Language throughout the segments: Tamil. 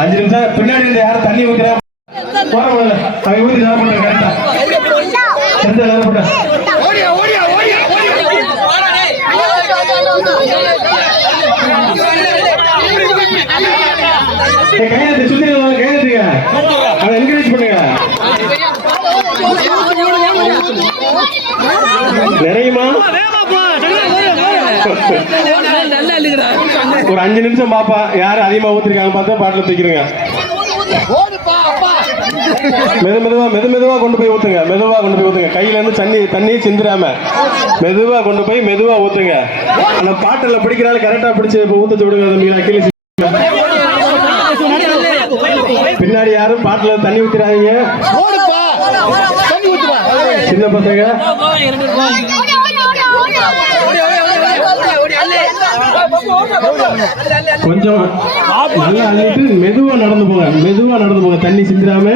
அஞ்சு நிமிஷம் பின்னாடி யாரும் தண்ணி ஊத்துறா? போற முடியல அவங்க ஊத்தி கரெக்டா. கரெக்டா நான் பண்றேன் கையெழுத்து சுத்தி கையெழுத்துங்க அவன் என்கரேஜ் பண்ணுங்க. நிறையுமா? ஒரு அஞ்சு நிமிஷம் பாப்பா யாரு அதிகமா ஊத்திருக்காங்க பார்த்தா பாட்டில் தூக்கிடுங்க. மெது மெதுவா மெது மெதுவா கொண்டு போய் ஊத்துங்க மெதுவா கொண்டு போய் ஊத்துங்க. கையில இருந்து தண்ணி தண்ணி சிந்திராம மெதுவா கொண்டு போய் மெதுவா ஊத்துங்க. அந்த பாட்டில் பிடிக்கிறாள் கரெக்டா பிடிச்சு இப்ப ஊத்த விடுங்க தம்பி நான் கீழே சிந்துங்க. பின்னாடி யாரும் பாட்டில் தண்ணி ஊத்துறாதீங்க சின்ன பசங்க. கொஞ்சம் நல்லா அள்ளிட்டு மெதுவாக நடந்து போங்க. மெதுவாக நடந்து போங்க. தண்ணி சிந்திராம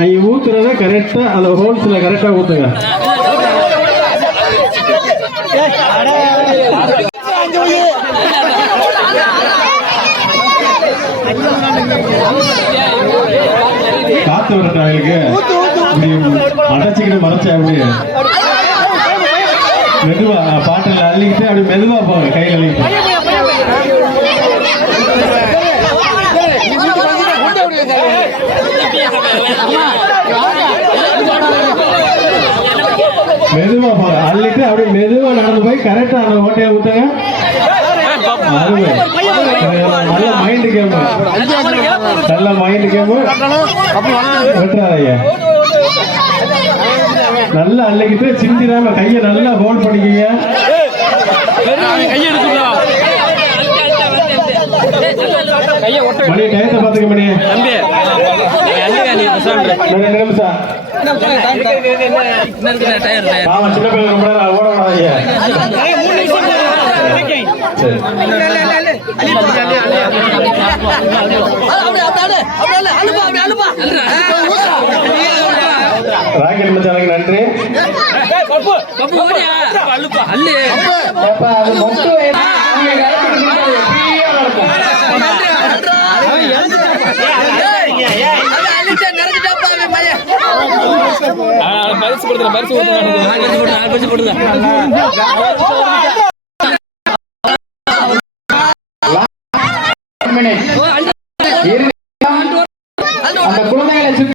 அங்கே ஊத்துறத கரெக்டா அந்த ஹோல்ஸ்ல கரெக்டா ஊத்துங்க. காத்து வரட்டா அவங்களுக்கு அடைச்சிக்கிட்டு மறைச்சா அப்படியே மெதுவா பாட்டில் அள்ளிக்கிட்டு அப்படி மெதுவா போங்க கையில் அள்ளிக்கிட்டு. அப்படி அப்படியே மெதுவா நடந்து போய் கரெக்டா அந்த ஓட்டையை விட்டுங்க அருமை நல்ல மைண்ட் கேம் நல்ல மைண்ட் கேம் வெட்டுறாதையா நல்லா அள்ளிக்கிட்டு கையை நல்லா ஹோல்ட் பண்ணிக்கங்க. மணி டயத்தை பார்த்துக்க மணி. ரெண்டு நிமிஷம். ஆமா சின்ன பிள்ளை ரொம்ப நேரம் ஓட விடாதீங்க சரி ராக்கெட் மச்சானுக்கு நன்றி. அது மொத்தம் பரிசு கொடுத்துருங்க பரிசு கொடுத்துருங்க பரிசு அந்த குழந்தைகளை சுற்றி